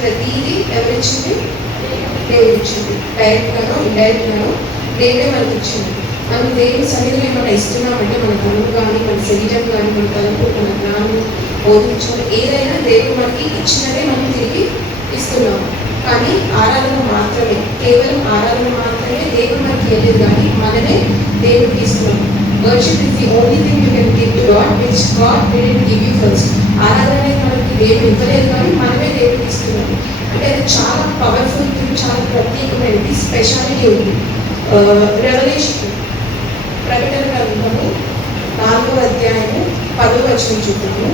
ప్రతిదీ ఎవరిచ్చింది? దేవుడు ఇచ్చింది. డైరెక్ట్ గానో ఇండైరెక్ట్ గానో దేవుడే మనకి ఇచ్చింది. మనం దేవుని సన్నిధిలో ఏమైనా ఇస్తున్నామంటే మన తనువు కానీ, మన శరీరం కానీ, మన తలుపు, మన జ్ఞానం, బోధించడం ఏదైనా దేవుడు మనకి ఇచ్చినదే మనం తిరిగి ఇస్తున్నాము. కానీ ఆరాధన మాత్రమే, కేవలం ఆరాధన మాత్రమే దేవుడు మనకి వెళ్ళేది, కానీ మనమే దేవుడికి ఇస్తున్నాము. Worship is the only thing you can give to God which God didn't give you first. ఆరాధన అనేది మనకి దేవుడు ఇవ్వలేదు, కానీ మనమే దేవుడికి ఇస్తున్నాము. అంటే అది చాలా పవర్ఫుల్ థింగ్, చాలా ప్రత్యేకమైనది, స్పెషాలిటీ ఉంది. రెవల్యూషన్ ప్రకటన గ్రంథము 4వ అధ్యాయము 10వ వచనం చూద్దాము.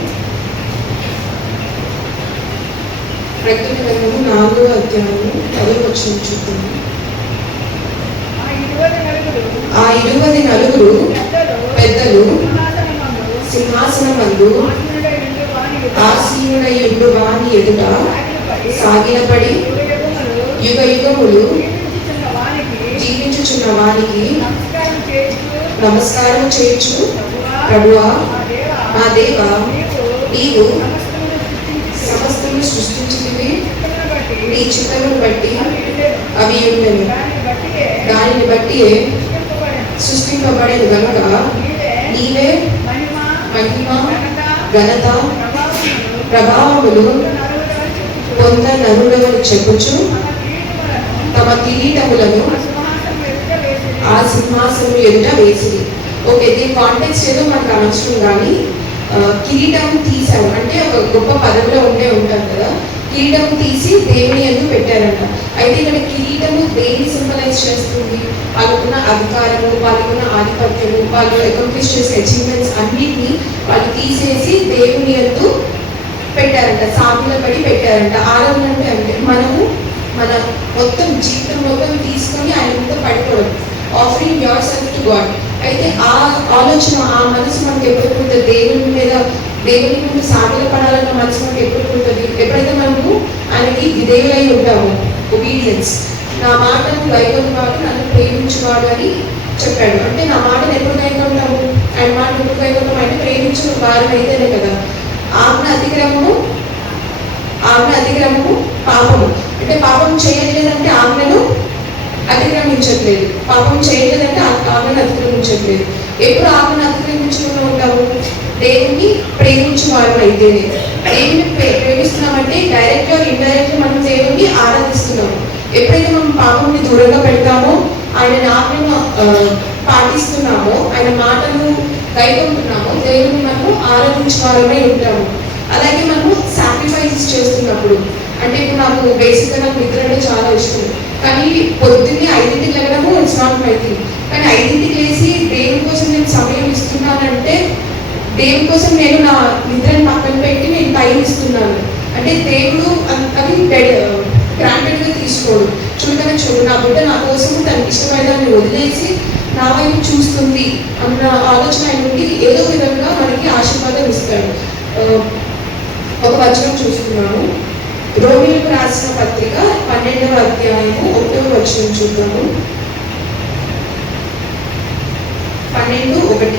ప్రకటన గ్రంథము 4వ అధ్యాయము 10వ వచనం చూద్దాము. ఆ 20 నలుగురు పెద్దలు సింహాసనమందు ఆసీనుడయుండు వాని ఎదుట సాగిలపడి యుగ యుగములు జీవించుచున్న వానికి నమస్కారం చేయొచ్చు. ప్రభువా, మా దేవా, నీవు సమస్తము సృష్టించినవి నీ చిత్తమును బట్టి అవి ఉండేవి, దానిని బట్టి సృష్టింపబడేది కనుక నీవే మహిమ, ఘనత, ప్రభావములు పొందనరుడవని చెప్పుచు తమ కిరీటములను ఆ సింహాసనం ఎదుట వేసింది. ఓకే, దీని కాంటెక్స్ట్ ఏదో మనకు అనవసరం, కానీ కిరీటం తీశారు అంటే ఒక గొప్ప పదవిలో ఉంటారు కదా, కిరీటం తీసి దేవుని ఎందుకు పెట్టారంట. అయితే ఇక్కడ కిరీటము దేన్ని సింబలైజ్ చేస్తుంది? వాళ్ళకున్న అధికారము, వాళ్ళకున్న ఆధిపత్యము, వాళ్ళు అకంప్లిష్ చేసే అచీవ్మెంట్స్ అన్నిటినీ వాళ్ళు తీసేసి దేవుని ఎందుకు పెట్టారంట, సాగిలపడి పెట్టారంట. ఆరాధన అంటే మనము మన మొత్తం జీవితం మొత్తం తీసుకొని ఆయన ముందు పడిపోవడం, offering your self to God. అయితే ఆ ఆలోచన, ఆ మనసు మనకు ఎప్పుడు ఉంటుంది? దేవుని ముందు సాగిల పడాలన్న మనసు మనకు ఎప్పుడు ఉంటుంది? ఎప్పుడైతే మనము ఆయనకి విధేయులై ఉంటాము. ఒబీడియన్స్. నా మాటను గైకొన్నవాడు నన్ను ప్రేమించువాడు అని చెప్పాడు. అంటే నా మాటను ఎప్పుడు గైకొంటాము? ఆయన మాటను ఎప్పుడు గైకొంటాము? ఆయన ప్రేమించిన వారం అయితేనే కదా. ఆజ్ఞ అతిక్రమము పాపము. అంటే పాపం చేయలేదంటే ఆజ్ఞను అతిక్రమించట్లేదు, పాపం చేయలేదంటే ఆజ్ఞను అతిక్రమించట్లేదు. ఎప్పుడు ఆజ్ఞను అతిక్రమించుకుంటూ ఉంటాము? దేవుణ్ణి ప్రేమించే వారం అయితేనే. దేవుని ప్రేమిస్తున్నామంటే డైరెక్ట్ గా ఇండైరెక్ట్ మనం దేవుణ్ణి ఆరాధిస్తున్నాము. ఎప్పుడైతే మనం పాపంని దూరంగా పెడతామో, ఆయన ఆజ్ఞను పాటిస్తున్నామో, ఆయన మాటను గైకొంటున్నామో, దేవుని మనము ఆరాధించే వారమై ఉంటాము. అలాగే మనము సాక్రిఫైసెస్ చేస్తున్నప్పుడు, అంటే ఇప్పుడు నాకు బేసిక్గా నాకు నిద్ర అంటే చాలా ఇష్టం, కానీ పొద్దున్నే 5ంటికి వెళ్ళడము ఇట్స్ నాట్ మై థింగ్. కానీ 5ంటికి లేచి దేవుని కోసం నేను సమయం ఇస్తున్నానంటే, దేవుని కోసం నేను నా నిద్రని పక్కన పెట్టి నేను టైం ఇస్తున్నాను అంటే దేవుడు అది గ్రాంటెడ్గా తీసుకోడు. చూడు నా బిడ్డ నా కోసం తనకి ఇష్టమైన దాన్ని వదిలేసి నా వైపు చూస్తుంది అన్న ఆలోచన ఆయన నుండి ఏదో విధంగా మనకి ఆశీర్వాదం ఇస్తాడు. ఒక వచనం చూస్తున్నాము, రోమీయులకు రాసిన పత్రిక 12వ అధ్యాయము 1వ వచనం చూద్దాము. 12:1.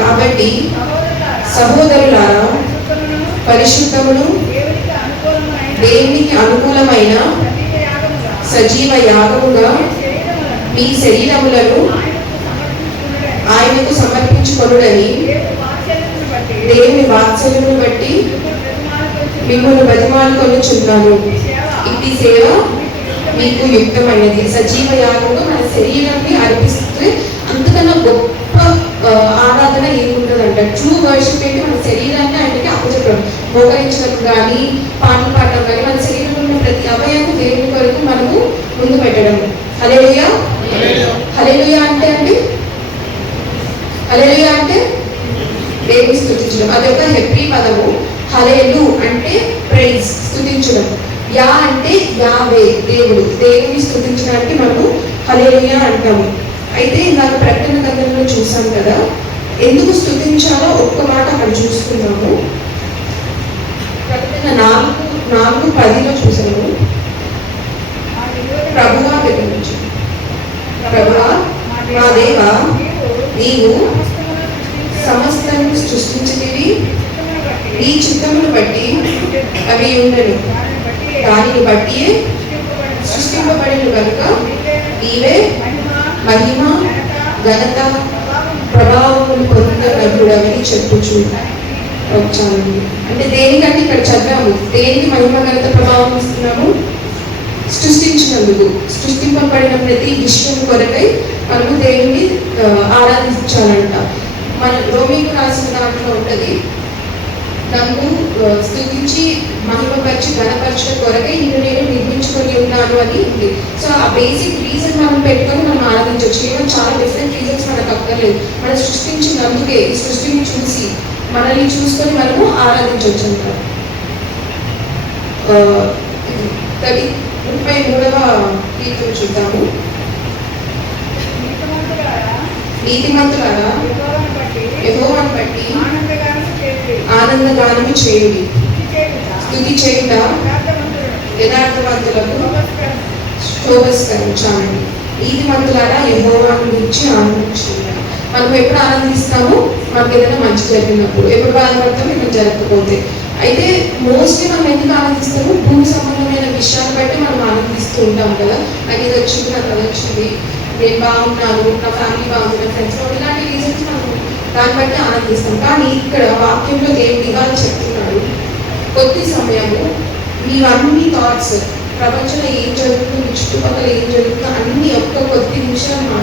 కాబట్టి సహోదరులారా, పరిశుద్ధమును దేవునికి అనుకూలమైన సజీవ యాగముగా మీ శరీరములను ఆయనకు సమర్పించుకొనుడని దేవుని వాత్సల్యమును బట్టి మిమ్మల్ని బతిమాలుకొనుచున్నాను. ఇట్టి సేవ మీకు యుక్తమైనది. సజీవ యాగంగా మన శరీరాన్ని అర్పిస్తే అంతకన్నా గొప్ప ఆరాధన ఏముంటుందంట. ట్రూ వర్షిప్ ఏంటి? మన శరీరాన్ని ఆయనకి అప్పచెప్పడం, మోకరించడం కానీ, పాటలు పాడడం కానీ, మన శరీరంలో ఉన్న ప్రతి అవయవం దేవుని కొరకు మనము ముందు పెట్టడం. హల్లెలూయా. హల్లెలూయా అంటే దేవుని స్తుతించడం. అదొక హెబ్రీ పదము. హల్లెలూ అంటే ప్రైజ్, స్తుతించడం. యా అంటే యావే, దేవుని స్తుతించడానికి మనము హల్లెలూయా అంటాము. అయితే ఇందాక ప్రకటన గ్రంథంలో చూసాం కదా, ఎందుకు స్తుతించాలో ఒక్క మాట అక్కడ చూసుకున్నాము. ప్రకటన 4:10 చూసాము. ప్రభువా, మా దేవా, నీవు సమస్తను సృష్టించితివి, నీ చిత్తమును బట్టి అవి ఉండను, దానిని బట్టి సృష్టింపబడిన కనుక నీవే మహిమ ఘనత ప్రభావములు పొందగలుగుడవని చెప్పుచు వచ్చాను. అంటే దేనికంటే ఇక్కడ చదివాము, దేనికి మహిమ ఘనత ప్రభావం ఇస్తున్నాము? సృష్టించినందుకు, సృష్టింపబడిన ప్రతి విషయం కొరకై మనము దేవుని ఆరాధించాలంట. మన రోమికు రాసిన దాంట్లో ఉంటుంది, నన్ను స్తుతించి మహిమపరిచి ఘనపరచడం కొరకై నేను నిర్మించుకొని ఉన్నాను అని ఉంది. సో ఆ బేసిక్ రీజన్ మనం పెట్టుకొని మనం ఆరాధించవచ్చు. ఏమో చాలా డిఫరెంట్ రీజన్స్ మనకు అక్కర్లేదు. మనం సృష్టించినందుకే ఈ సృష్టిని చూసి మనల్ని చూసుకొని మనము ఆరాధించవచ్చు అంటారు. 33వ కీర్తన చూద్దాము. నీతిమంతులారా యెహోవాను బట్టి ఆనందగానము చేయుడి, స్తుతి చేయుట యథార్థవంతులకు శోభస్కరించాలి. నీతిమంతులారా యెహోవాను గురించి ఆనందించాలి. మనం ఎప్పుడు ఆనందిస్తామో మనకి ఏదైనా మంచి జరిగినప్పుడు, ఎప్పుడు బాధపడతామో ఏమైనా జరగకపోతే. అయితే మోస్ట్లీ మనం ఎందుకు ఆనందిస్తాము? భూమి సంబంధమైన విషయాన్ని బట్టి మనం ఆనందిస్తూ ఉంటాం కదా. నాకు ఇది వచ్చింది, నాకు అది వచ్చింది, నేను బాగున్నాను, నా ఫ్యామిలీ బాగుంది, నా ఫ్రెండ్స్ బాగుంది, ఇలాంటి రీజన్స్ మనం దాన్ని బట్టి ఆనందిస్తాం. కానీ ఇక్కడ వాక్యంలో దేవుడు ఇవాళ చెప్తున్నాడు, కొద్ది సమయము మీవన్నీ థాట్స్, ప్రపంచంలో ఏం జరుగుతుందో, మీ చుట్టుపక్కల ఏం జరుగుతుందో అన్ని ఒక్క కొద్ది నిమిషాలు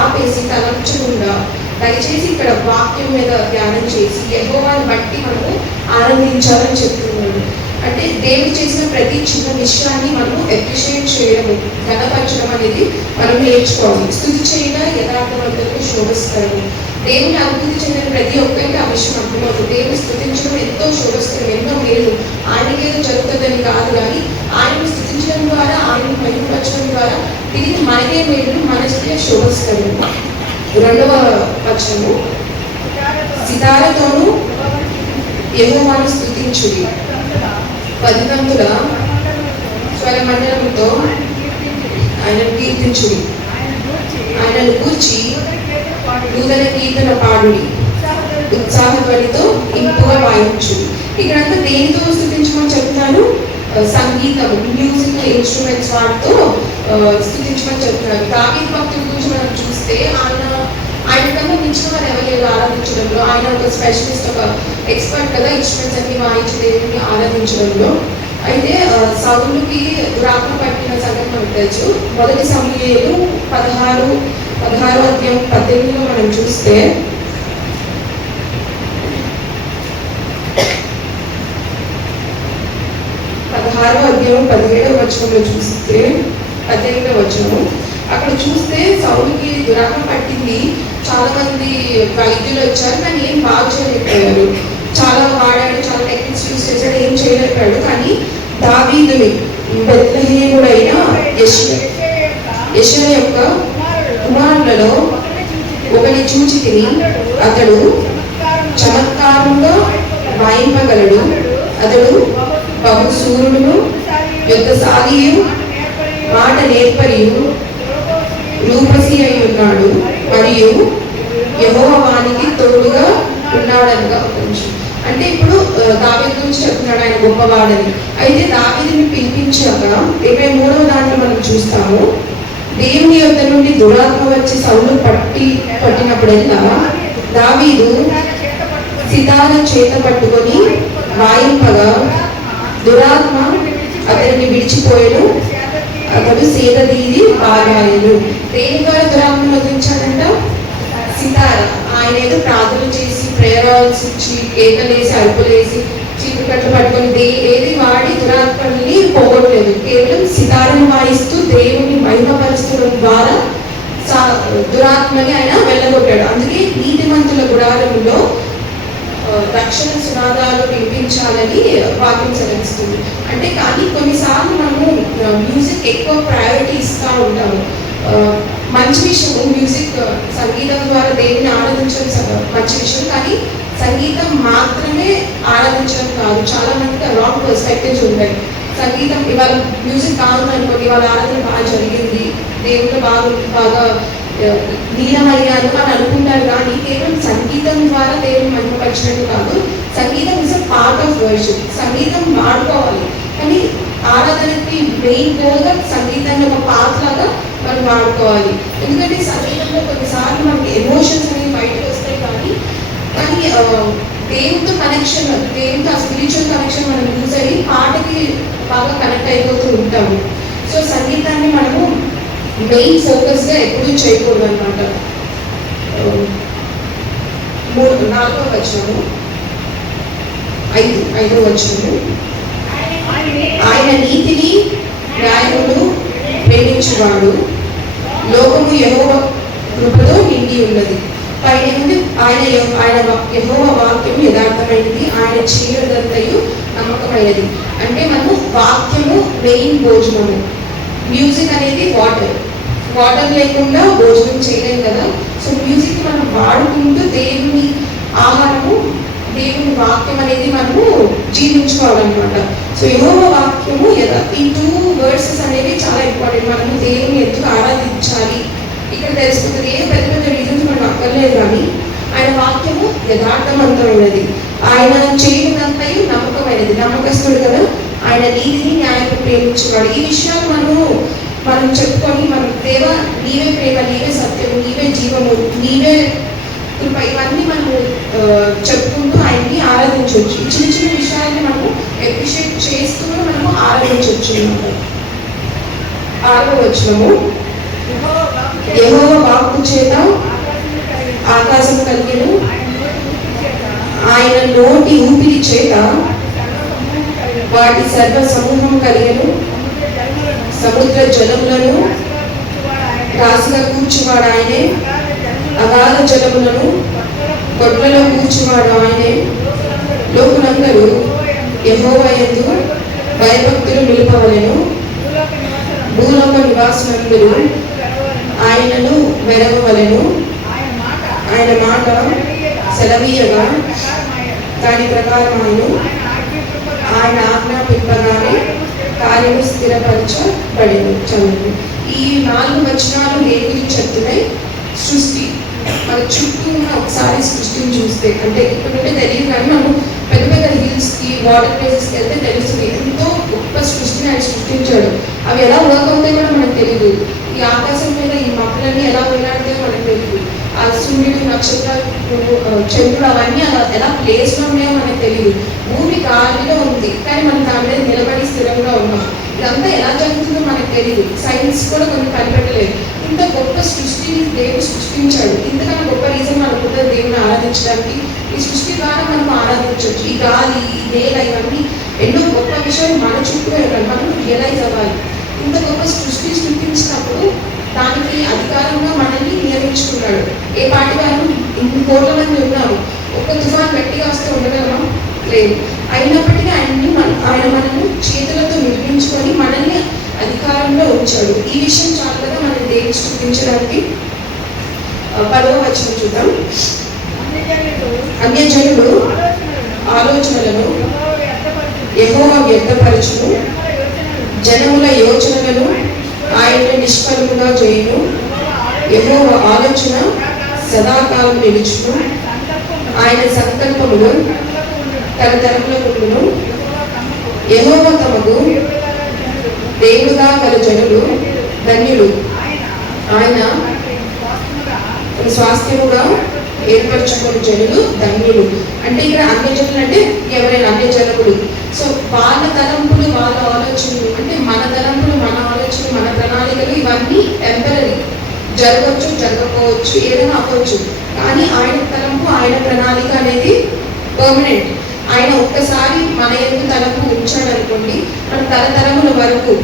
ఆపేసి తలంచకుండా దయచేసి ఇక్కడ వాక్యం మీద ధ్యానం చేసి యెహోవాను బట్టి మనము ఆనందించాలని చెప్తున్నాడు. అంటే దేవుడు చేసిన ప్రతి చిన్న విషయాన్ని మనము అప్రిషియేట్ చేయడము, ఘనపరచడం అనేది మనం నేర్చుకోవాలి. స్తుతి చేయగా యథార్థవంతులకు శోభస్కరము. దేవుని అభివృద్ధి చెందిన ప్రతి ఒక్కరికి ఆ విషయం అర్థమవుతుంది. దేవుని స్తుతించడం ఎంతో శోభస్కరం, ఎంతో మేలు. ఆయనకి ఏదో జరుగుతుందని కాదు, కానీ ఆయనను స్తుతించడం ద్వారా, ఆయనను మహిమపరచడం ద్వారా తిరిగి మనకే మేలు, మనకే శోభస్కరము. 2వ వచనము, సితారతోను యెహోవాను స్తుతించుడి, పదితంతుల స్వరమండలముతో ఆయనను కీర్తించుడి, ఆయనను కూర్చి నూతన కీర్తన పాడుడి, ఉత్సాహధ్వనితో ఇంపుగా వాయించుడి. ఇక్కడంతా దేనితో స్తుతించమని చెప్తున్నాను? సంగీతం, మ్యూజికల్ ఇన్స్ట్రుమెంట్స్ వాటితో స్తుతించమని చెప్తున్నారు. దావీదు భక్తుల గురించి మనం చూస్తే ఆయన కన్నా మించిన వారు ఎవరు ఆరాధించడంలో. ఆయన ఒక స్పెషలిస్ట్, ఒక ఎక్స్పర్ట్ కదా ఇన్స్ట్రుమెంట్స్ అన్ని వాయించి దేవుని ఆరాధించడంలో. అయితే సౌలుకి దురాత్మ పట్టిన సంగతి మనకు తెలుసు. 1 సమూయేలు 16వ అధ్యాయం 18లో మనం చూస్తే, అధ్యాయం 17వ వచనంలో చూస్తే, 18వ వచనం అక్కడ చూస్తే సౌలుకి దురాత్మ పట్టింది. చాలా మంది వైద్యులు వచ్చారు, కానీ ఏం బాగా చేయలేకపోయారు. చాలా వాడాడు, చాలా టెక్నిక్స్ యూజ్ చేశాడు, ఏం చేయలేకపోయాడు. కానీ దావీదుని బెత్లెహేముడైన యెషయా యొక్క కుమారులలో ఒకని చూచి తిని, అతడు చమత్కారంగా వాయింపగలడు, అతడు బహు సూర్యుడును యుద్ధశాలియు మాట నేర్పరియు రూపసి అయి ఉన్నాడు, మరియు యెహోవా వానికి తోడుగా ఉన్నాడనగా. అంటే ఇప్పుడు దావీదు గురించి చెప్తున్నాడు, ఆయన గొప్పవాడని. అయితే దావీదుని పిలిపించాక 23వ దాంట్లో మనం చూస్తాము, దేవుని యొద్ద నుండి దురాత్మ వచ్చి సౌలు పట్టినప్పుడల్లా దావీదు సితార చేత పట్టుకొని వాయింపగా దురాత్మ అతనిని విడిచిపోయాడు, అతడు సేదదీరి బాగాయను. దేని ద్వారా దురాత్మను వదిలించాడంట? సితార. ఆయన ఏదో ప్రార్థన చేసి, ప్రేయర్స్ ఇచ్చి, కేకలేసి, అరుపులేసి, చీపుకట్లు పట్టుకొని ఏది వాడి దురాత్మని పోగొట్టలేదు. కేవలం సితారను వాయిస్తూ దేవుని మహిమపరచడం ద్వారా దురాత్మని ఆయన వెళ్ళగొట్టాడు. అందుకే నీతిమంతుల గుడారములో రక్షణ సునాదాలు వినిపించాలని వాక్యం సెలవిస్తుంది. అంటే కానీ కొన్నిసార్లు మనము మ్యూజిక్ ఎక్కువ ప్రయారిటీ ఇస్తూ ఉంటాము. మంచి విషయము మ్యూజిక్, సంగీతం ద్వారా దేవుని ఆరాధించడం మంచి విషయం. కానీ సంగీతం మాత్రమే ఆరాధించడం కాదు. చాలా మందికి రాంగ్ పర్స్పెక్టివ్స్ ఉంటాయి. సంగీతం ఇవాళ మ్యూజిక్ బాగుంది అనుకోండి, ఇవాళ ఆరాధన బాగా జరిగింది, దేవుడు బాగా లీనమయ్యాను అని అనుకుంటారు. కానీ కేవలం సంగీతం ద్వారా దేవుని మహిమపరిచినట్టు కాదు. సంగీతం is a part of worship. సంగీతం వాడుకోవాలి, కానీ ఆరాధనకి మెయిన్ గోల్గా సంగీతాన్ని ఒక పార్ట్ లాగా మనం వాడుకోవాలి. ఎందుకంటే సంగీతంలో కొన్నిసార్లు మనకి ఎమోషన్స్ అనేవి బయటకు వస్తాయి, కానీ దేవునితో కనెక్షన్, దేవునితో ఆ స్పిరిచువల్ కనెక్షన్ మనం యూజ్ అయ్యి పాటకి బాగా కనెక్ట్ అయిపోతూ ఉంటాము. సో సంగీతాన్ని మనము మెయిన్ ఫోకస్గా ఎప్పుడూ చేయకూడదు అనమాట. 4వ వచనము, 5వ వచనము, ఆయన నీతిని న్యాయమును ప్రేమించువాడు, లోకము యెహోవా కృపతో నిండి ఉన్నది. పైన ఆయన యెహోవా వాక్యం యథార్థమైనది, ఆయన చేయదంతయు నమ్మకమైనది. అంటే మనము వాక్యము మెయిన్ భోజనము. మ్యూజిక్ అనేది వాటర్ లేకుండా భోజనం చేయలేము కదా. సో మ్యూజిక్ మనం వాడుకుంటూ దేవుని ఆహారము, దేవుని వాక్యం అనేది మనము జీవించుకోవాలన్నమాట. సో యెహోవా వాక్యము ఈ 2 వర్సెస్ అనేవి చాలా ఇంపార్టెంట్. మనము దేవుని ఎందుకు ఆరాధించాలి ఇక్కడ తెలుసుకుంటుంది. ఏ పెద్ద పెద్ద రీజన్స్ మనం అక్కర్లేదు, కానీ ఆయన వాక్యము యథార్థవంతమైనది, ఆయన చేయనంతయు నమ్మకమైనది. నమ్మకస్తుడు కదా, ఆయన నీతిని న్యాయం ప్రేమించేవాడు. ఈ విషయాలు మనం చెప్పుకొని మనం దేవ నీవే ప్రేమ, నీవే సత్యము, నీవే జీవము, నీవే కృప, ఇవన్నీ మనము చెప్పుకుంటూ ఆయన్ని ఆరాధించవచ్చు. చిన్న చిన్న విషయాన్ని మనము అప్రిషియేట్ చేస్తూ మనము ఆరాధించవచ్చు. 6వ వచనము, యెహోవా వాక్కు చేత ఆకాశం కలిగెను, ఆయన నోటి ఊపిరి చేత వాటి సర్వ సమూహం కలిగెను. సముద్ర జలములను రాశిగా కూర్చువాడు ఆయనే, అగాధ జలములను కొట్లలో కూర్చువాడు ఆయనే. లోకులందరూ యెహోవా యందు భయభక్తులు నిలుపవలెను, భూలోక నివాసులందరూ ఆయనను వెరవవలెను. ఆయన మాట సెలవీయగా దాని ప్రకారమైన ఆయన ఆజ్ఞాపింపగానే కార్యము స్థిరపరచబడింది. చదువు. ఈ 4 వచనాలు ఏ గురించి చెప్తున్నాయి? సృష్టి. మన చుట్టూ ఉన్న ఒకసారి సృష్టిని చూస్తే, అంటే ఇప్పుడంటే తెలియదు కానీ మనం పెద్ద పెద్ద హిల్స్కి, వాటర్ ప్లేసెస్కి వెళ్తే తెలుస్తుంది ఎంతో గొప్ప సృష్టిని ఆయన సృష్టించాడు. అవి ఎలా వర్క్ అవుతాయో కూడా మనకు తెలియదు. ఈ ఆకాశం మీద ఈ మొక్కలన్నీ ఎలా వెళ్ళాడితే మనకు తెలియదు. ఆ సూర్యుడు, నక్షత్రాలు, చంద్రుడు అవన్నీ ఎలా ప్లేస్లో ఉన్నాయో మనకు తెలియదు. భూమి గాలిలో ఉంది, కానీ మనం దాని మీద నిలబడి స్థిరంగా ఉన్నాం. ఇదంతా ఎలా జరుగుతుందో మనకు తెలియదు. సైన్స్ కూడా కొన్ని కనిపెట్టలేదు. ఇంత గొప్ప సృష్టిని దేవుడు సృష్టించాడు. ఇంతకన్నా గొప్ప రీజన్ మనకు ఉంటుంది దేవుని ఆరాధించడానికి. ఈ సృష్టి ద్వారా మనం ఆరాధించవచ్చు. ఈ గాలి, ఈ నేల, ఇవన్నీ ఎన్నో గొప్ప విషయాలు మన చుట్టూ మనం రియలైజ్ అవ్వాలి. ఇంత గొప్ప సృష్టి సృష్టించినప్పుడు దానికి అధికారంగా మనల్ని నియమించుకున్నాడు. ఏ పాటి వారు ఇన్ని కోట్ల మంది ఉన్నారు, ఒక్క తుఫాన్ గట్టిగా వస్తే ఉండగలమా? లేదు. అయినప్పటికీ ఆయన మనల్ని చేతులతో నిర్మించుకొని మనల్ని అధికారంలో ఉంచాడు. ఈ విషయం చాలా కదా మనం దేవుని స్థుతించడానికి. 10వ వచనం చూద్దాం. అన్యజనులు ఆలోచనలను యెహోవా వ్యర్థపరచును, జనముల యోచనలను ఆయన నిష్ఫలముగా చేయును. యెహోవా ఆలోచన సదాకాలం నిలుచును, ఆయన సంకల్పములు తరతరములకు ఉండును. యెహోవా తమకు దేవుడుగా గల జనులు ధన్యులు, ఆయన స్వాస్థ్యముగా ఏర్పరచుకున్న జనులు ధన్యులు. అంటే ఇక్కడ అన్యజనులు అంటే ఎవరైనా అన్యజనులు. సో వాళ్ళ తలంపులు, వాళ్ళ ఆలోచనలు, అంటే మన తలంపులు, మన ఆలోచనలు, మన ప్రణాళికలు ఇవన్నీ టెంపరీ, జరగవచ్చు, జరగకపోవచ్చు, ఏదైనా అవ్వచ్చు. కానీ ఆయన తలంపు, ఆయన ప్రణాళిక అనేది పర్మనెంట్. ఆయన ఒక్కసారి మన ఎందుకు తలంపు ఉంచాడు అనుకోండి, మన తరతరముల వరకు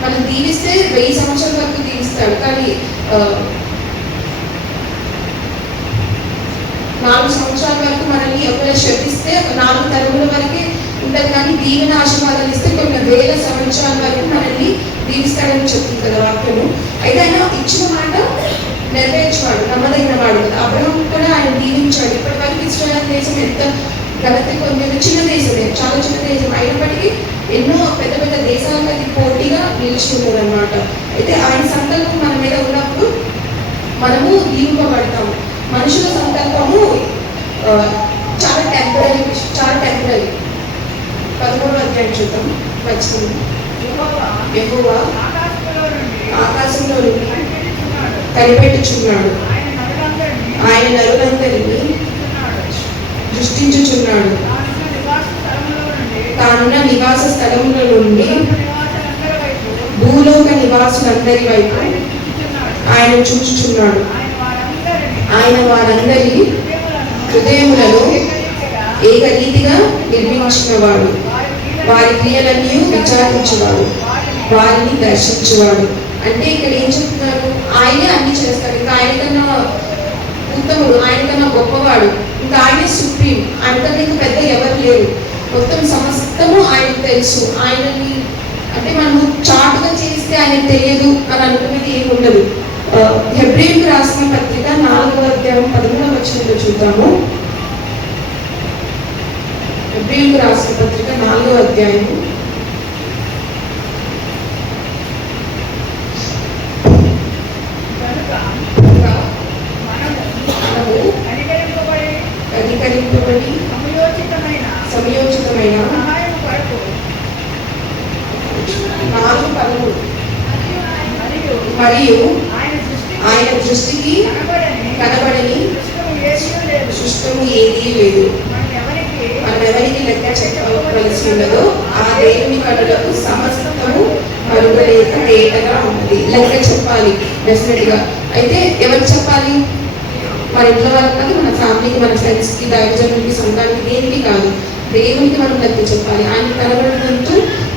మనం దీవిస్తే 1000 సంవత్సరాల వరకు దీవిస్తాడు. కానీ 4 సంవత్సరాల వరకు మనల్ని ఒకవేళ శపిస్తే 4 తరముల వరకే ఉంటుంది. కానీ దీవెన ఆశీర్వాదాలు ఇస్తే కొన్ని 1000 సంవత్సరాల వరకు మనల్ని దీవిస్తాడని చెప్తుంది కదా వాక్యము. అయితే ఆయన ఇచ్చిన మాట నెరవేర్చేవాడు, నమ్మదగిన వాడు కదా. అబ్రహాం కూడా ఆయన దీవించాడు. ఇప్పటి వరకు ఇశ్రాయేలు దేశం ఎంత గత కొంచెం చిన్న దేశమే, చాలా చిన్న దేశం అయినప్పటికీ ఎన్నో పెద్ద పెద్ద దేశాలకు అది పోటీగా నిలిచి ఉన్నదన్నమాట. అయితే ఆయన సంకల్పం మన మీద ఉన్నప్పుడు మనము దీవింపబడతాము. మనుషుల సంకల్పము చాలా టెంపరీ. 13వ అధ్యాయం చూద్దాం. వచ్చింది యెహోవా ఆకాశంలో నుండి కనిపెట్టుచున్నాడు, ఆయన నరులందరినీ దృష్టించుచున్నాడు, తానున్న నివాస స్థలముల నుండి భూలోక నివాసులందరి వైపు ఆయన చూచుచున్నాడు. ఆయన వారందరి హృదయములను ఏకరీతిగా నిర్మించినవాడు, వారి క్రియలన్నీ విచారించువాడు, వారిని దర్శించువాడు. అంటే ఇక్కడ ఏం చెప్తున్నారు? ఆయనే అన్ని చేస్తాడు. ఇంకా ఆయన కన్నా ఉత్తముడు, ఆయన కన్నా గొప్పవాడు, ఇంకా ఆయనే సుప్రీం. ఆయన కన్నా ఇంకా పెద్ద ఎవరు లేరు. మొత్తం సమస్తము ఆయనకు తెలుసు. ఆయనని అంటే మనము చాటుగా చేస్తే ఆయనకు తెలియదు అని అనుకునేది ఏమి ఉండదు. హెబ్రీయులకు రాసిన పత్రిక 4వ అధ్యాయం 13వ వచనంలో చూద్దాము. హెబ్రీయులకు రాసిన పత్రిక 4వ అధ్యాయం 4:13 మరియు ఆయన దృష్టికి కనబడని సృష్టము ఏదీ లేదు. మనం ఎవరికి లెక్క చెప్పవలసి ఉండదో ఆ దేవుని కనులకు సమస్తము మరుగలేక తేటగా ఉన్నది. లెక్క చెప్పాలి డెఫినెట్ గా. అయితే ఎవరికి చెప్పాలి? మన ఇంట్లో వాళ్ళకి కాదు, మన ఫ్యామిలీకి, మన ఫ్రెండ్స్కి, దైవజనులకి, సంఘానికి, దేనికి కాదు, దేవునికి మనం లెక్క చెప్పాలి. ఆయన కనబడడంతో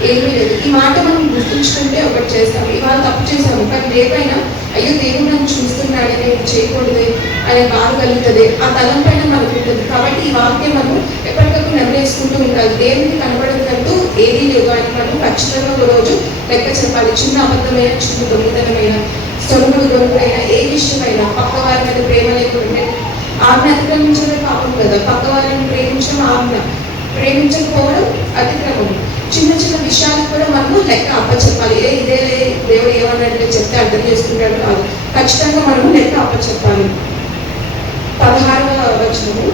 ఏమీ లేదు. ఈ మాట మనం గుర్తుంచుకుంటే ఒకటి చేస్తాం. ఇవాళ తప్పు చేసాము, కానీ రేపైనా అయ్యో దేవుడు నన్ను చూస్తున్నాడు, నేను చేయకూడదు అనే బాధ కలుగుతుంది. ఆ తలం పైన మనకు ఉంటుంది. కాబట్టి ఈ వాక్యం మనం ఎప్పటికప్పుడు నెరవేర్చుకుంటూ ఉండాలి. దేవునికి కనబడదంటూ ఏదీ లేదు. ఆయన మనం ఖచ్చితంగా ఒక రోజు లెక్క చెప్పాలి. చిన్న అబద్ధమైన, చిన్న దొంగతనమైన, సొలుగుడు దొంగైన, ఏ విషయమైనా పక్క వారి మీద ప్రేమ లేకుండా ఆజ్ఞ అతిక్రమించడమే పాపం కదా. పక్క వారిని ప్రేమించడం ఆజ్ఞ, ప్రేమించకపోవడం అతిక్రమం. చిన్న చిన్న విషయాలకు కూడా మనము లెక్క అప్పచెప్పాలి. ఇదే దేవుడు ఏమన్నట్టు చెప్తే అర్థం చేసుకుంటాడు కాదు, ఖచ్చితంగా మనము లెక్క అప్పచెప్పాలి. 16వ వచనము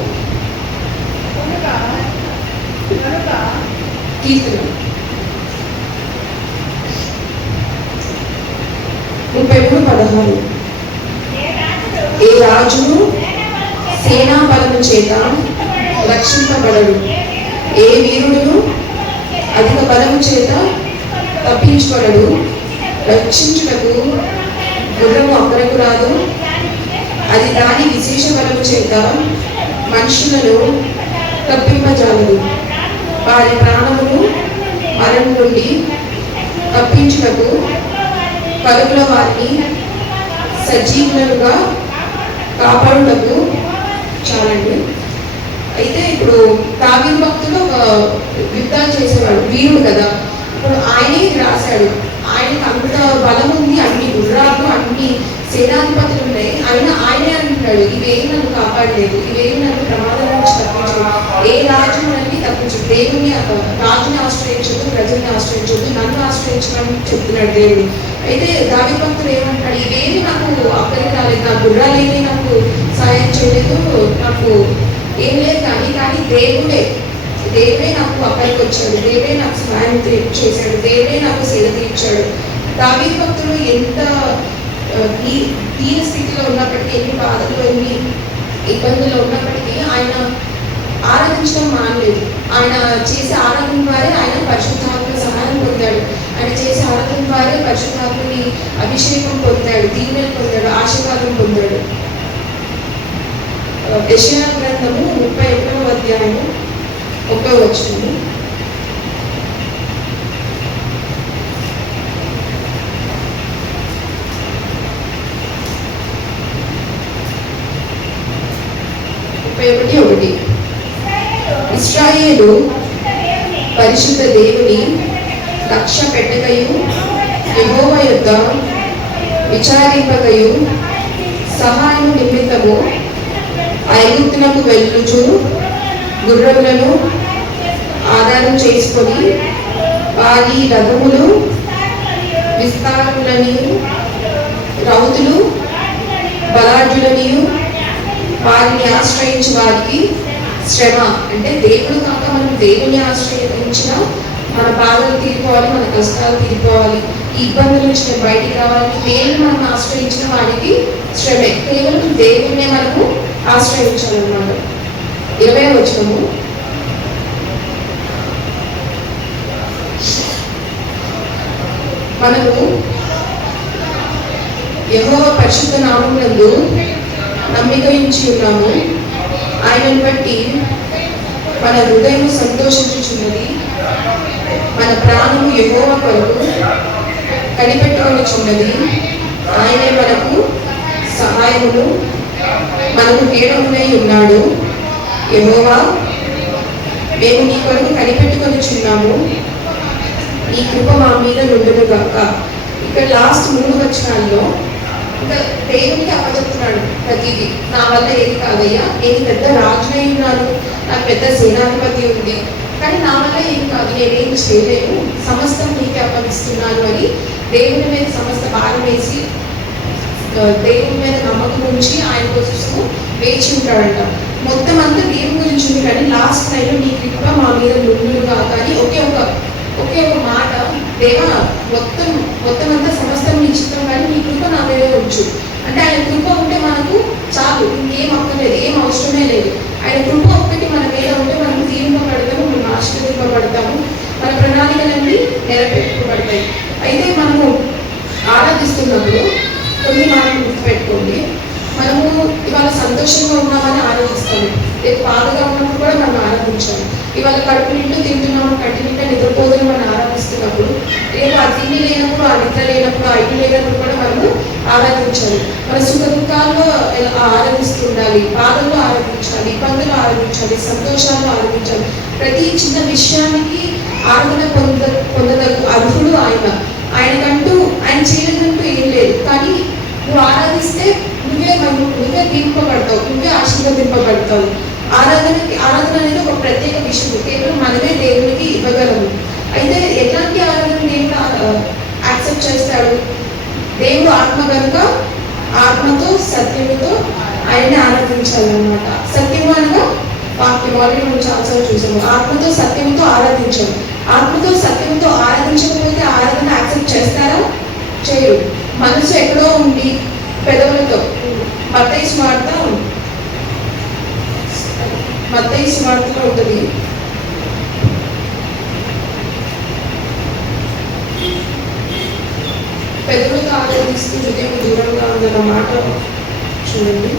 కీర్తన 33:16 ఏ రాజును సేనా బలము చేత రక్షింపబడడు, ఏ వీరుడును అధిక బలము చేత తప్పించబడడు. రక్షించుటకు గుర్రము అక్కడకు రాదు, అది దాని విశేష బలము చేత మనుషులను తప్పింపజాలదు. వారి ప్రాణమును మరణం నుండి తప్పించుటకు పరుగుల వారిని సజీవులుగా కాపాడుటకు చాలండి. అయితే ఇప్పుడు దావీదు భక్తుడు ఒక యుద్ధాలు చేసేవాడు, వీరుడు కదా. ఇప్పుడు ఆయనే రాశాడు. ఆయనకు అంత బలం ఉంది, అన్ని గుర్రాలు, అన్ని సేనాధిపతులు ఉన్నాయి. ఆయనే అంటున్నాడు, ఇవేమి నన్ను కాపాడలేదు, ఇవేమి నన్ను ప్రమాదం నుంచి తప్పించలేదు, ఏ రాజు నన్ను తప్పించదు. దేవుని రాజుని ఆశ్రయించదు, ప్రజల్ని ఆశ్రయించదు, నన్ను ఆశ్రయించమని చెప్తున్నాడు దేవుడు. అయితే దావీదు భక్తుడు ఏమంటాడు, ఇవేమి నాకు అక్కడికి రాలేదు, నా గుర్రాలేమి నాకు సాయం చేయలేదు, నాకు ఏం లేదు, కానీ దేవుడే నాకు అక్కడికి వచ్చాడు, దేవుడే నాకు సహాయం చేశాడు, దేవుడే నాకు సేవ తీర్చాడు. దావీదు భక్తుడు ఎంత దీన స్థితిలో ఉన్నప్పటికీ, ఎన్ని బాధలు, ఎన్ని ఇబ్బందులు ఉన్నప్పటికీ ఆయన ఆరాధించడం మానలేదు. ఆయన చేసే ఆరాధన ద్వారా ఆయన పరిశుద్ధాత్మ సహాయం పొందాడు. ఆయన చేసే ఆరాధన ద్వారా పరిశుద్ధాత్మని అభిషేకం పొందాడు, దీవెనలు పొందాడు, ఆశీర్వాదం పొందాడు. యెషయా గ్రంథము 31వ అధ్యాయము 1వ వచనము. ఇశ్రాయేలు పరిశుద్ధ దేవుని లక్ష్య పెట్టకయు, యెహోవా యొద్ద విచారింపకయు, సహాయం నిమిత్తము ఐగుప్తునకు వెళ్ళుచు గుర్రములను ఆధారం చేసుకొని వారి రథములు విస్తారములని రౌతులు బలాఢ్యులనియు వారిని ఆశ్రయించి వారికి శ్రమ. అంటే దేవుడు కాక మనం దేవుని ఆశ్రయించిన మన బాధలు తీరిపోవాలి, మన కష్టాలు తీరిపోవాలి, ఈ ఇబ్బందుల నుంచి బయటికి రావాలి. దేవుని మనం ఆశ్రయించిన వారికి శ్రమే. కేవలం దేవుణ్ణే మనము ఆశ్రయించాలన్నమాట. 20వ వచనము, మనము యెహోవా పరిశుద్ధ నామమునందు నమ్మిక ఉంచి ఉన్నాము, ఆయనను బట్టి మన హృదయం సంతోషించుచున్నది, మన ప్రాణము యెహోవా కొరకు కనిపెట్టుకొనుచున్నది, ఆయనే మనకు సహాయమును మనకు కేడమునై ఉన్నాడు. యెహోవా, మేము నీ కొరకు కనిపెట్టుకొనుచున్నాము, నీ కృప మా మీద నుండును గాక. ఇక్కడ లాస్ట్ 3 వచనాల్లో ఇంకా దేవునికి అప్పచెప్తున్నాడు ప్రతిదీ. నా వల్ల ఏది కాదయ్యా, నేను పెద్ద రాజునై ఉన్నాను, నాకు పెద్ద సేనాధిపతి ఉంది, కానీ నా వల్ల ఏం కాదు, నేనేం చేయలేను, సమస్తం నీకే అప్పగిస్తున్నాను అని దేవుని మీద సమస్త భారం వేసి దేవుని మీద నమ్మకం ఉంచి ఆయన కోసం వేచి ఉంటాడంట. మొత్తం అంతా దేవుని గురించి ఉంది, కానీ లాస్ట్ టైంలో నీ కృప మా మీద నుండుగా కానీ ఒకే ఒక మాట, దేవా మొత్తం అంతా సమస్తం నీ చిత్తం, కానీ నీ కృప నా మీద ఉంచు. అంటే ఆయన కృప ఉంటే మనకు చాలు, ఇంకేం అక్కర్లేదు, ఏం అవసరమే లేదు. ఆయన కృప ఒక్కటి మన మీద ఉంటే మనం దీవింపబడతాము, మనం ఆశీర్వదింపబడతాము, మన ప్రణాళికలన్నీ నెరవేర్పబడతాయి. అయితే మనము ఆరాధిస్తున్నప్పుడు కొన్ని మాటలు గుర్తుపెట్టుకోండి. మనము ఇవాళ సంతోషంగా ఉన్నామని ఆరాధిస్తాము, రేపు బాధగా ఉన్నప్పుడు కూడా మనం ఆరాధించాలి. ఇవాళ కడుపు నిండు తింటున్నాము, కంటి నిండా నిద్రపోదని మనం ఆరాధిస్తున్నప్పుడు, రేపు ఆ తిండి లేనప్పుడు, ఆ నిద్ర లేనప్పుడు, ఆ ఇల్లు లేనప్పుడు కూడా మనము ఆరాధించాలి. మన సుఖ దుఃఖాల్లో ఆరాధిస్తుండాలి, బాధల్లో ఆరాధించాలి, ఇబ్బందులు ఆరాధించాలి, సంతోషాలు ఆరాధించాలి. ప్రతి చిన్న విషయానికి ఆరాధన పొందదగు అర్హుడు ఆయనకంటూ ఆయన చేయలేదంటూ ఏం లేదు. కానీ నువ్వు ఆరాధిస్తే నువ్వే దీంపబడతావు, నువ్వే ఆశీర్వదింపబడతావు. ఆరాధన అనేది ఒక ప్రత్యేక విషయం, కేవలం మనమే దేవునికి ఇవ్వగలము. అయితే ఎట్లాంటి ఆరాధన దేవుడు యాక్సెప్ట్ చేస్తాడు? దేవుడు ఆత్మ కనుక ఆత్మతో సత్యముతో ఆయన్ని ఆరాధించాలన్నమాట. సత్యము అనగా వాక్యం, ఆల్రెడీ మనం చాలాసార్లు చూసాము. ఆత్మతో సత్యముతో ఆరాధించాము. ఆత్మతో సత్యంతో ఆరాధించకపోతే ఆరాధన యాక్సెప్ట్ చేస్తారా? చేయరు. మనసు ఎక్కడో ఉండి పెదవులతో మత్తయి సువార్తలో ఉంటుంది, పెదవులతో ఆరాధిస్తూ హృదయం దూరంగా ఉందన్న మాట చూడండి.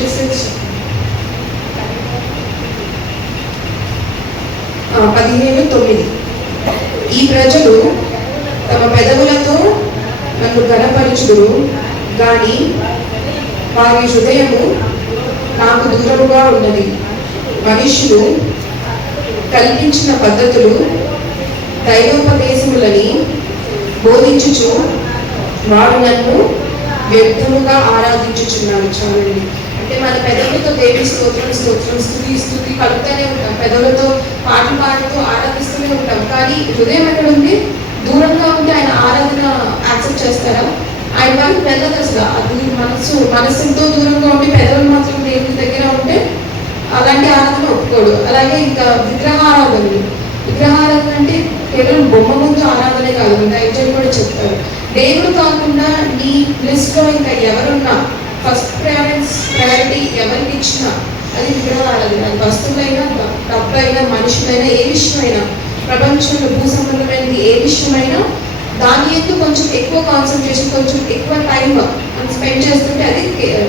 రిసెర్చ్ 15:9, ఈ ప్రజలు తమ పెదవులతో నన్ను ఘనపరచుదురు గాని వారి హృదయము నాకు దూరముగా ఉన్నది. మనుషులు కల్పించిన పద్ధతులు దైవోపదేశములని బోధించుచు వారు నన్ను వ్యర్థముగా ఆరాధించుచున్నారు. చూడండి, అంటే మన పెదవులతో దేవి స్తోత్రం స్తుతి కలుపుతూనే ఉంటాం, పెదవులతో పాటలు పాడుతూ ఆరాధిస్తూనే ఉంటాం, కానీ హృదయం ఎక్కడ ఉంది? దూరంగా ఉంటే ఆయన ఆరాధన యాక్సెప్ట్ చేస్తారా? ఆయన వాళ్ళకి వెళ్ళదు అసలు. అది మనస్సుతో దూరంగా ఉండి పెదవులు మాత్రం దేవుని దగ్గర ఉంటే అలాంటి ఆరాధన ఒప్పుకోడు. అలాగే ఇంకా విగ్రహారాధన అంటే కేవలం బొమ్మ ముందు ఆరాధనే కాదు, దైవజనులు కూడా చెప్తారు. దేవుడు కాకుండా నీ లిస్ట్లో ఇంకా ఎవరున్నా ఫస్ట్ ప్రయారిటీ ఎవరికి ఇచ్చినా అది విగ్రహారాధన. అది వస్తువులైనా, డబ్బైనా, మనుషులైనా, ఏ విషయమైనా, ప్రపంచంలో భూ సంబంధమైనది ఏ విషయమైనా దాని ఎందు కొంచెం ఎక్కువ కాన్సన్ట్రేషన్, కొంచెం ఎక్కువ టైం మనం స్పెండ్ చేస్తుంటే అది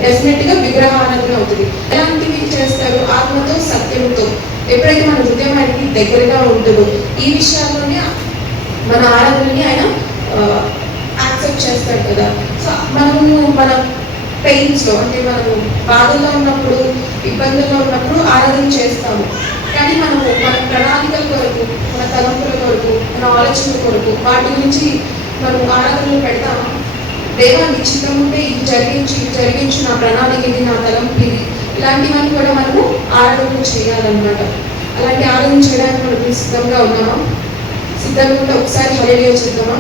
డెఫినెట్గా విగ్రహారాధన అవుతుంది. ఎలాంటివి చేస్తారు? ఆత్మతో సత్యంతో. ఎప్పుడైతే మన హృదయం ఆయనకి దగ్గరగా ఉంటుందో ఈ విషయాల్లోనే మన ఆరాధనని ఆయన యాక్సెప్ట్ చేస్తాడు కదా. సో మన పెయిన్స్లో, అంటే మనము బాధల్లో ఉన్నప్పుడు, ఇబ్బందుల్లో ఉన్నప్పుడు ఆరాధన చేస్తాము, కానీ మన ప్రణాళికల కొరకు, మన తలంపుల కొరకు, మన ఆలోచనల కొరకు వాటి గురించి మనం ఆరాధనలు పెడతాము. దేవా నీ చిత్తం ఉంటే ఇది జరిగించు, నా ప్రణాళిక ఇది, నా తలంపు ఇది, ఇలాంటివన్నీ కూడా మనము ఆరాధన చేయాలన్నమాట. అలాంటి ఆరాధన చేయడానికి మనం సిద్ధంగా ఉన్నామా? సిద్ధంగా ఉంటే ఒకసారి హల్లెలూయా చెప్దామా?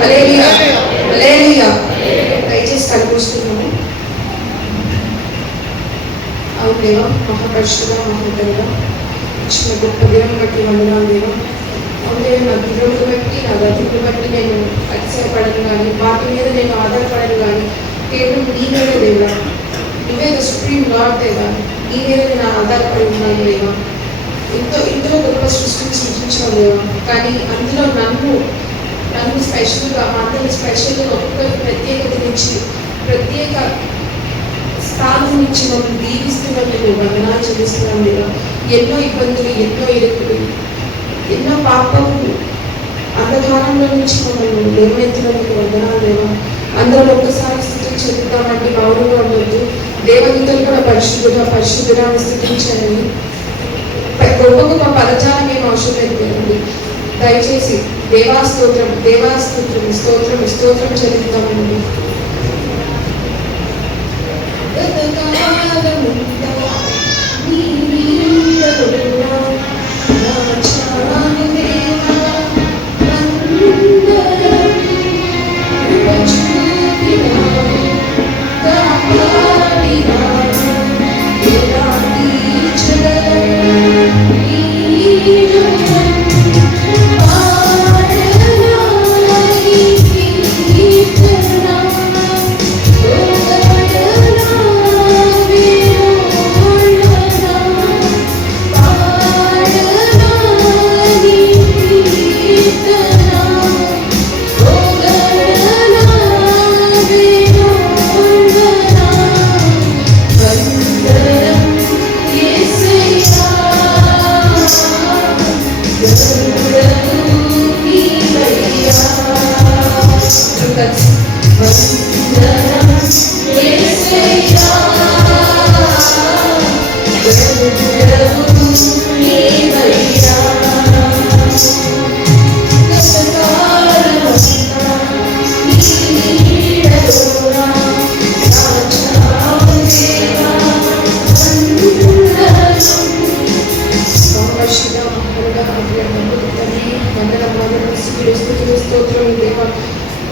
హల్లెలూయా, హల్లెలూయా. దయచేసి కలుపుస్తున్నాము. అవును దేవా, మహాపరిశుద్ధ మహోన్నతుడా, ఇచ్చిన గొప్ప దినం బట్టి వందనాలు దేవా. అవునే నా దినమును బట్టి, నా గతిని బట్టి నేను అతిశయపడను కానీ, వాటి మీద నేను ఆధారపడను కానీ, కేవలం నీ మీద దేవా. నువ్వే ద సుప్రీం లార్డ్ దేవా. నీ మీద నేను ఆధారపడి ఉన్నాను దేవా. ఇందులో గొప్ప సృష్టిని సృష్టించావు దేవా. కానీ అందులో నన్ను స్పెషల్గా, మా అందరిని స్పెషల్గా ఒక్కొక్కరికి ప్రత్యేకతనిచ్చి, ప్రత్యేక స్థానం నుంచి మమ్మల్ని దీవిస్తున్నట్టు నేను వందనాలు చెల్లిస్తున్నాను దేవా. ఎన్నో ఇబ్బందులు, ఎన్నో ఇరుకులు, ఎన్నో పాపములు, అంధకారంలో నుంచి మమ్మల్ని లేవనెత్తినందుకు వందనాలు దేవా. అందరూ ఒక్కసారి స్థితిని చెందుతామంటే మౌనంగా ఉండొద్దు. దేవదూతలు కూడా పరిశుద్ధుడా పరిశుద్ధుడా అని స్థితించాలని గొప్ప గొప్ప పదజాలం ఏం అవసరం లేదు. దయచేసి దేవాస్తోత్రం దేవాస్తోత్రం స్తోత్రం స్తోత్రం చెల్లిద్దామండి.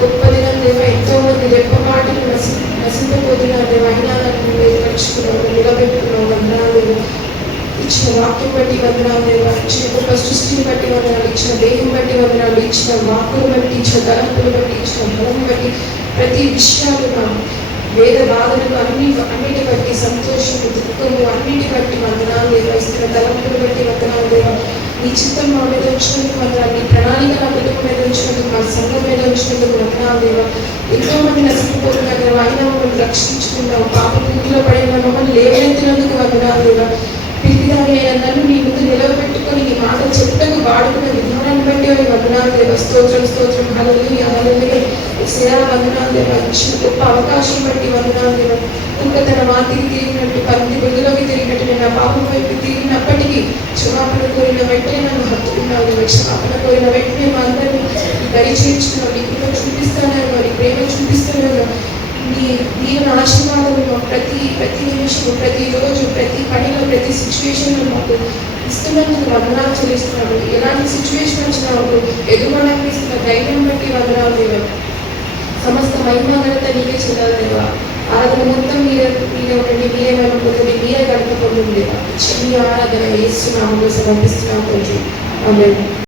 గొప్ప దినం దేవ. ఎంతో మంది రెప్ప మాటలు నశింపబోతున్నారు దేవ. అయినా నన్ను నేర్చుకున్నావు, నిలబెట్టుకున్నావు. వందనాలు. ఇచ్చిన వాక్యం బట్టి వందనాలు దేవ. ఇచ్చిన గొప్ప సృష్టిని బట్టి వందనాలు. ఇచ్చిన దేహం బట్టి వందనాలు. ఇచ్చిన వాక్కులు బట్టి, ఇచ్చిన తలంపులు బట్టి, ఇచ్చిన బలం బట్టి, ప్రతి విషయాలు నా వేద బాధలను అన్నిటి బట్టి, సంతోషము దుఃఖము అన్నిటి బట్టి వందనాలు దేవ. ఇస్తున్న తలంపులు బట్టి వందనాలు దేవ. నీ చిత్తం మా మీద ఉంచినందుకు వందనాలు. నీ ప్రణాళిక నా కుటుంబం మీద ఉంచినందుకు, మా సంఘం మీద ఉంచినందుకు వందనాలు దేవ. ఎంతో మంది నశించిపోతున్నారు దేవ. అయినా మమ్మల్ని రక్షించుకున్నావు. పాప భూమిలో పడిన మమ్మల్ని లేవనెత్తినందుకు వందనాలు దేవ. పిల్లిదాని అయిన నన్ను నీ ముందు నిలవబెట్టుకొని నీ మాట చెప్పుటకు వాడుకున్న విధానాన్ని బట్టి అని వందనాలు దేవ. స్తోత్రం స్తోత్రం హల్లెలూయా హల్లెలూయా. యేసయ్యా వందనాలు దేవ. ఇచ్చిన గొప్ప అవకాశం బట్టి వందనాలు దేవ. ఇంకా తన వాతికి తిరిగినట్టు, పంది బుద్ధులోకి తిరిగినట్టు నేను ఆ పాపం వైపు తిరిగినప్పటికీ క్షమాపణ కోరిన వెంటనే నన్ను హత్తుకున్నావు. క్షమాపణ కోరిన వెంటనే మా అందరినీ దరి చేర్చుకున్నావు. నీ కృప చూపిస్తాను, నీ ప్రేమ చూపిస్తున్నాను. నీ దీవెన ఆశీర్వాదము ప్రతి నిమిషము, ప్రతిరోజు, ప్రతి పనిలో, ప్రతి సిచ్యువేషన్లో మాకు ఇస్తున్నందుకు వందనాలు చెల్లిస్తున్నాడు. ఎలాంటి సిచ్యువేషన్ వచ్చినా ఎదుగుదలకు ఇస్తున్న ధైర్యం బట్టి వందనాలు దేవ. సమస్త మహిమాఘనత నీకే చెందాలి దేవ. ఆరాధన మొత్తం మీరే ఉండండి, మీరే మనం పొందండి, మీరే గడప పొందండి దేవ. చిన్న ఆరాధన యేసు నామములో సమర్పిస్తున్నాము. ఆమేన్.